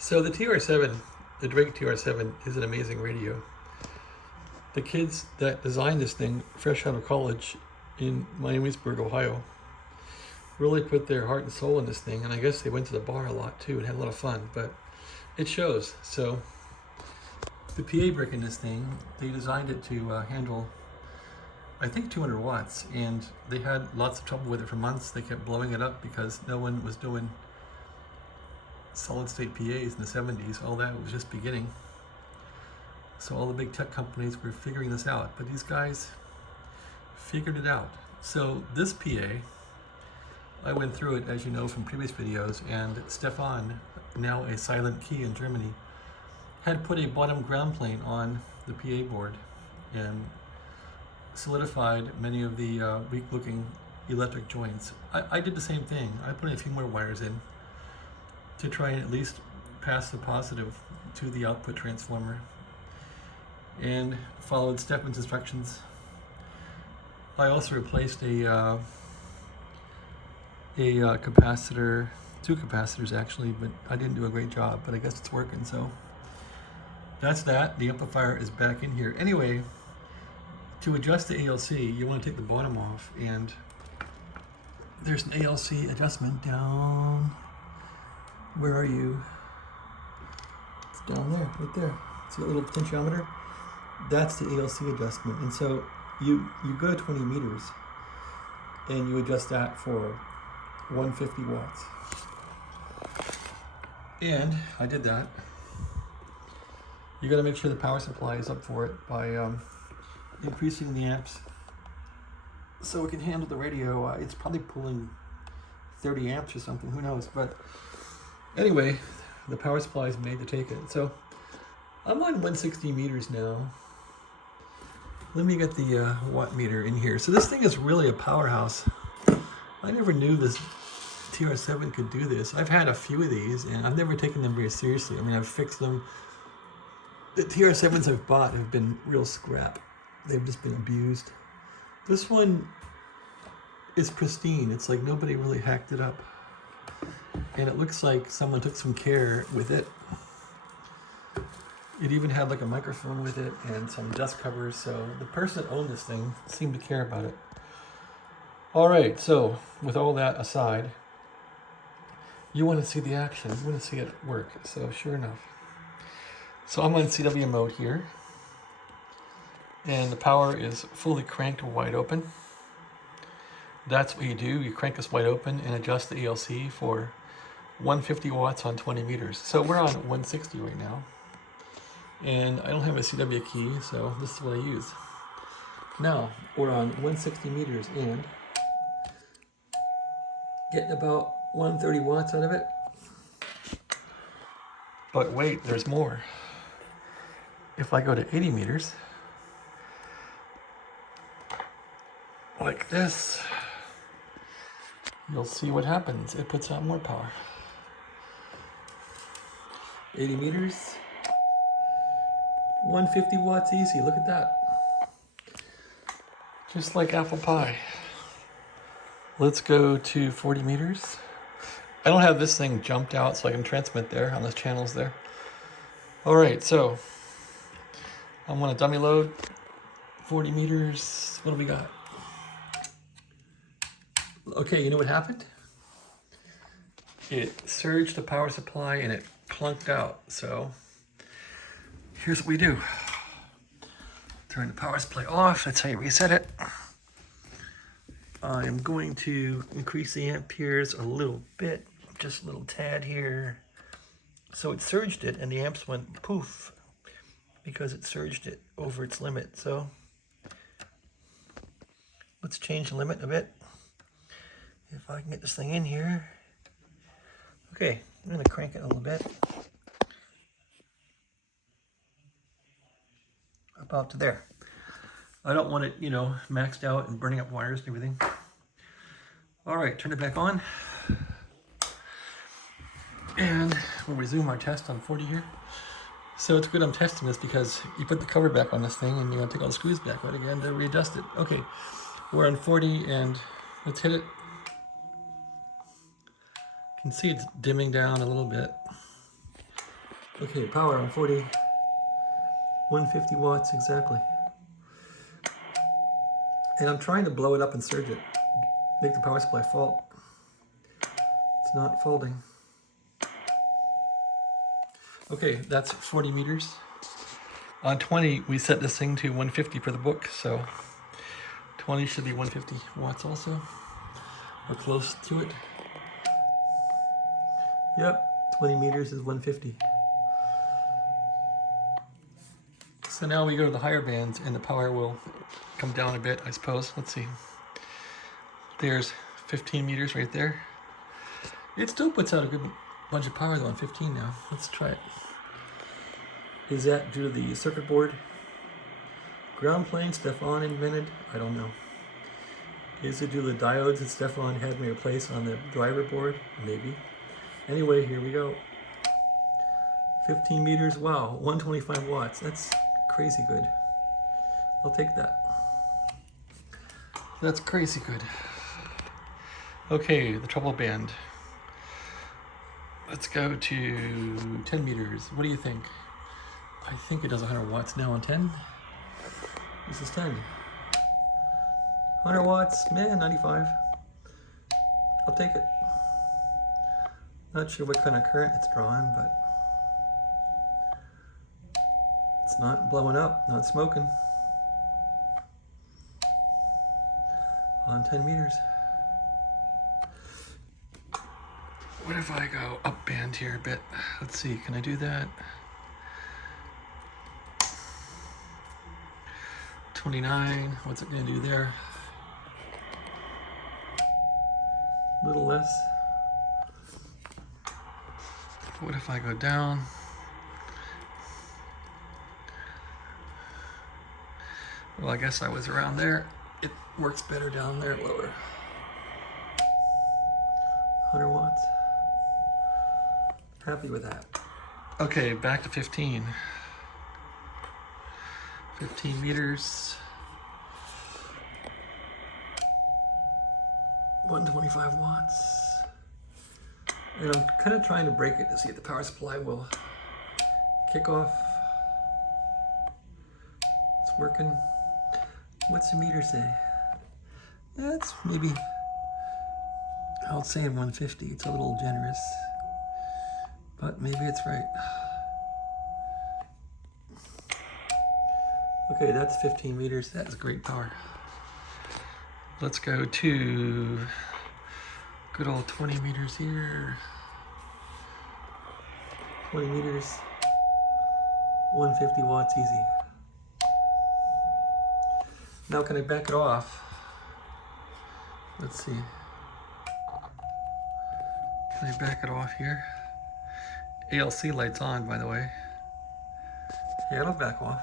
So the TR7, the Drake TR7 is an amazing radio. The kids that designed this thing, fresh out of college in Miamisburg, Ohio, really put their heart and soul in this thing, and I guess they went to the bar a lot too and had a lot of fun, but it shows. So the PA brick in this thing, they designed it to handle, I think, 200 watts, and they had lots of trouble with it for months. They kept blowing it up because no one was doing solid state PAs in the 70s. All that was just beginning. So all the big tech companies were figuring this out, but these guys figured it out. So this PA, I went through it, as you know from previous videos, and Stefan, now a silent key in Germany, had put a bottom ground plane on the PA board and solidified many of the weak looking electric joints. I did the same thing. I put in a few more wires in to try and at least pass the positive to the output transformer, and followed Stefan's instructions. I also replaced a capacitor, two capacitors actually, but I didn't do a great job, but I guess it's working. So that's that. The amplifier is back in here. Anyway, to adjust the ALC, you want to take the bottom off, and there's an ALC adjustment down. Where are you? It's down there, right there. See a little potentiometer? That's the ALC adjustment. And so you go to 20 meters and you adjust that for 150 watts. And I did that. You got to make sure the power supply is up for it by increasing the amps so it can handle the radio. It's probably pulling 30 amps or something, who knows. But anyway, the power supply is made to take it. So I'm on 160 meters now. Let me get the watt meter in here. So this thing is really a powerhouse. I never knew this TR7 could do this. I've had a few of these and I've never taken them very seriously. I mean, I've fixed them. The TR7s I've bought have been real scrap. They've just been abused. This one is pristine. It's like nobody really hacked it up. And it looks like someone took some care with it. It even had like a microphone with it and some dust covers. So the person that owned this thing seemed to care about it. All right, so with all that aside, you want to see the action. You want to see it work. So sure enough. So I'm on CW mode here. And the power is fully cranked wide open. That's what you do. You crank this wide open and adjust the ALC for 150 watts on 20 meters. So we're on 160 right now. And I don't have a CW key, so this is what I use. Now, we're on 160 meters and getting about 130 watts out of it. But wait, there's more. If I go to 80 meters, like this, you'll see what happens. It puts out more power. 80 meters, 150 watts easy. Look at that. Just like apple pie. Let's go to 40 meters. I don't have this thing jumped out so I can transmit there on those channels there. All right, so I'm on a dummy load. 40 meters. What do we got? Okay, you know what happened? It surged the power supply and it clunked out. So here's what we do. Turn the power supply off. That's how you reset it. I'm going to increase the amperes a little bit, just a little tad here. So it surged it and the amps went poof because it surged it over its limit. So let's change the limit a bit. If I can get this thing in here. Okay, I'm going to crank it a little bit. About to there. I don't want it, you know, maxed out and burning up wires and everything. All right, turn it back on. And we'll resume our test on 40 here. So it's good I'm testing this because you put the cover back on this thing and you gotta take all the screws back out again to readjust it. Okay, we're on 40 and let's hit it. You can see it's dimming down a little bit. Okay, power on 40. 150 watts exactly. And I'm trying to blow it up and surge it. Make the power supply fault. It's not folding. Okay, that's 40 meters. On 20, we set this thing to 150 for the book, so 20 should be 150 watts also. Or close to it. Yep, 20 meters is 150. So now we go to the higher bands and the power will come down a bit, I suppose. Let's see. There's 15 meters right there. It still puts out a good bunch of power though on 15 now. Let's try it. Is that due to the circuit board? Ground plane Stefan invented? I don't know. Is it due to the diodes that Stefan had me replace on the driver board? Maybe. Anyway, here we go. 15 meters, wow, 125 watts. That's crazy good. I'll take that. That's crazy good. Okay, the treble band. Let's go to 10 meters. What do you think? I think it does 100 watts now on 10. This is 10. 100 watts, man, 95. I'll take it. Not sure what kind of current it's drawing, but it's not blowing up, not smoking. On 10 meters. What if I go up band here a bit? Let's see, can I do that? 29, what's it gonna do there? A little less. What if I go down? Well, I guess I was around there. It works better down there, lower. 100 watts. Happy with that. Okay, back to 15. 15 meters. 125 watts. And I'm kind of trying to break it to see if the power supply will kick off. It's working. What's the meter say? That's maybe, I'll say 150. It's a little generous, but maybe it's right. Okay, that's 15 meters. That is great power. Let's go to good old 20 meters here. 20 meters, 150 watts easy. Now can I back it off? Let's see. Can I back it off here? ALC light's on, by the way. Yeah, it'll back off.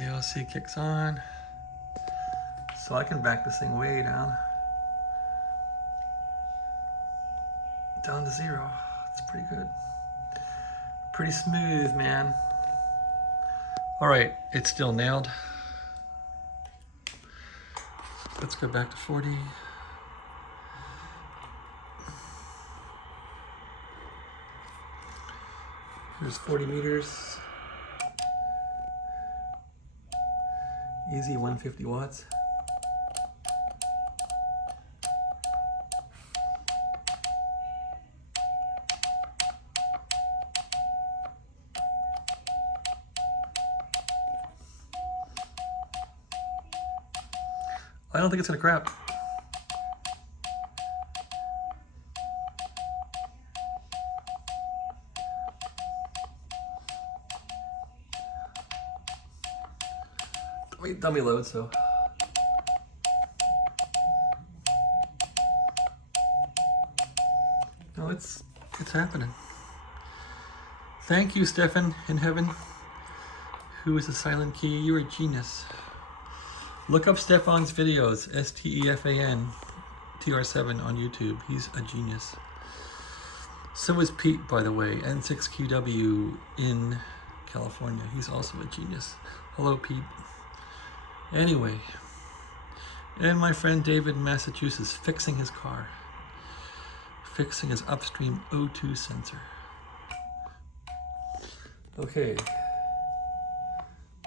ALC kicks on. So I can back this thing way down. Down to 0. It's pretty good. Pretty smooth, man. All right, it's still nailed. Let's go back to 40. Here's 40 meters. Easy 150 watts. I don't think it's gonna crap. Wait, dummy load, so. No, it's happening. Thank you, Stefan in heaven, who is a silent key. You're a genius. Look up Stefan's videos, STEFAN, TR7 on YouTube. He's a genius. So is Pete, by the way, N6QW in California. He's also a genius. Hello, Pete. Anyway, and my friend David in Massachusetts fixing his car. fixing his upstream O2 sensor. Okay,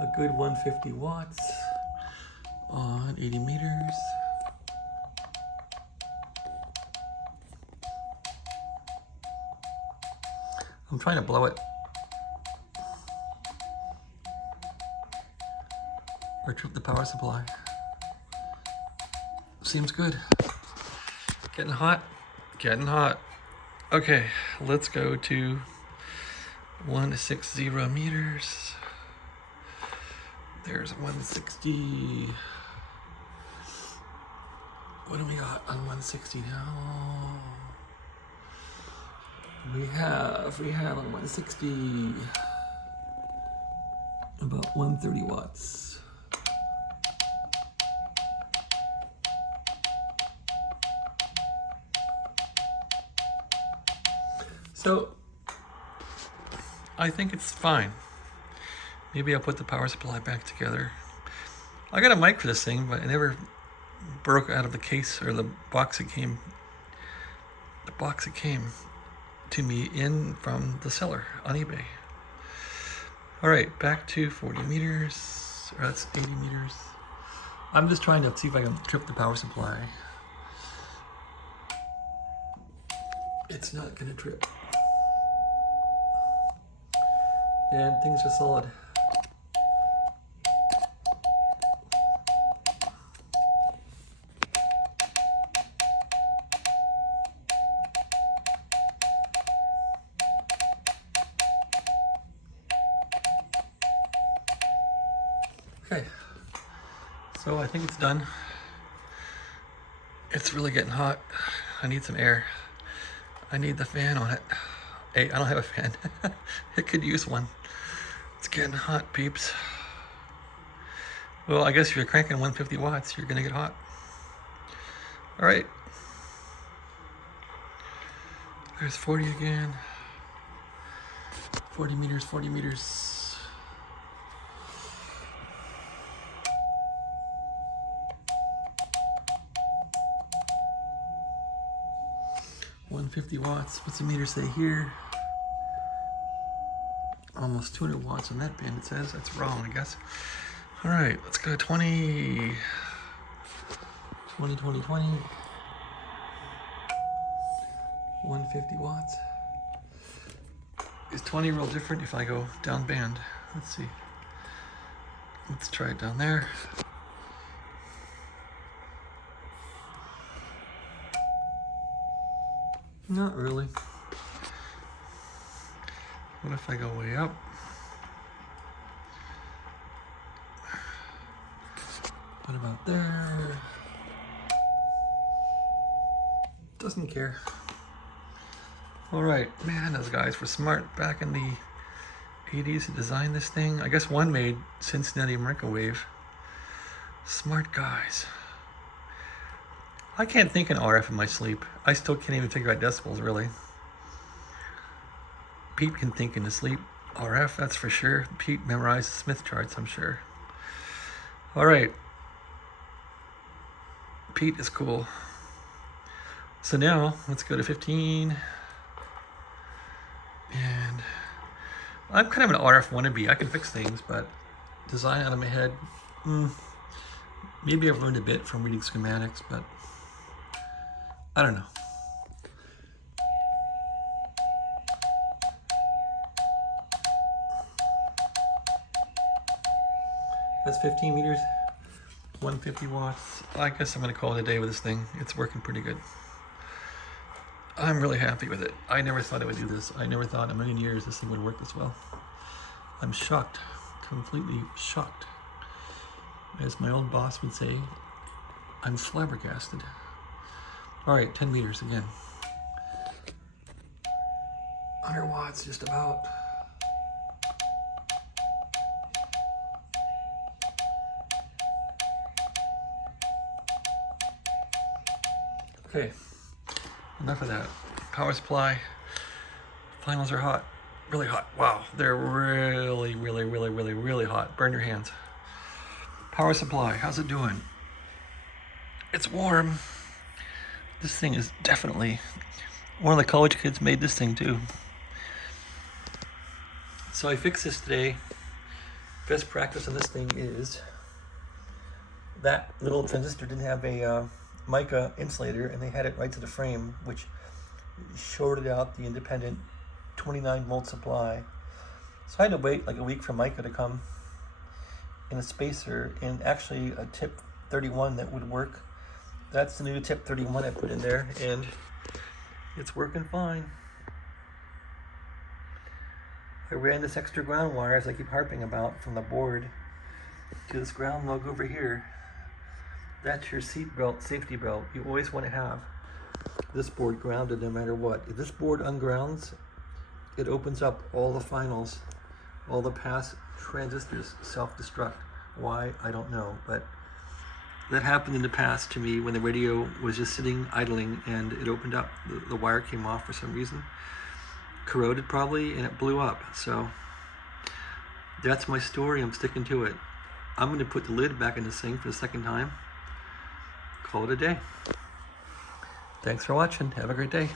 a good 150 watts on 80 meters. I'm trying to blow it. Or trip the power supply. Seems good. Getting hot, getting hot. Okay, let's go to 160 meters. There's 160. What do we got on 160 now? We have on 160 about 130 watts. So I think it's fine. Maybe I'll put the power supply back together. I got a mic for this thing, but it never broke out of the case or the box it came. The box it came to me in from the seller on eBay. All right, back to 40 meters, or that's 80 meters. I'm just trying to see if I can trip the power supply. It's not gonna trip. And things are solid. Okay, so I think it's done. It's really getting hot. I need some air. I need the fan on it. Hey, I don't have a fan. It could use one. It's getting hot, peeps. Well, I guess if you're cranking 150 watts, you're gonna get hot. All right. There's 40 again. 40 meters, 40 meters. 150 watts. What's the meter say here? Almost 200 watts on that band, it says. That's wrong, I guess. All right, let's go 20. 20, 20, 20. 150 watts. Is 20 real different if I go down band? Let's see. Let's try it down there. Not really. What if I go way up? What about there? Doesn't care. All right, man, those guys were smart back in the 80s to design this thing. I guess one made Cincinnati microwave. Smart guys. I can't think in RF in my sleep. I still can't even figure out decibels, really. Pete can think in his sleep. RF, that's for sure. Pete memorized the Smith charts, I'm sure. All right. Pete is cool. So now, let's go to 15. And I'm kind of an RF wannabe. I can fix things, but design out of my head, maybe I've learned a bit from reading schematics, but I don't know. That's 15 meters, 150 watts. I guess I'm gonna call it a day with this thing. It's working pretty good. I'm really happy with it. I never thought it would do this. I never thought in a million years this thing would work this well. I'm shocked, completely shocked. As my old boss would say, I'm flabbergasted. All right, 10 meters again. 100 watts, just about. Okay, enough of that. Power supply. Finals are hot, really hot. Wow, they're really, really, really, really, really hot. Burn your hands. Power supply, how's it doing? It's warm. This thing is definitely One of the college kids made this thing too. So I fixed this today. Best practice on this thing is that little transistor didn't have a mica insulator, and they had it right to the frame, which shorted out the independent 29 volt supply. So I had to wait like a week for mica to come in a spacer, and actually a tip 31 that would work. That's the new tip 31 I put in there, and it's working fine. I ran this extra ground wire, as I keep harping about, from the board to this ground lug over here. That's your seat belt, safety belt. You always want to have this board grounded no matter what. If this board ungrounds, it opens up all the finals, all the past transistors self-destruct. Why, I don't know, but that happened in the past to me when the radio was just sitting idling and it opened up. The wire came off for some reason, corroded probably, and it blew up. So that's my story. I'm sticking to it. I'm going to put the lid back in this thing for the second time. Call it a day. Thanks for watching. Have a great day.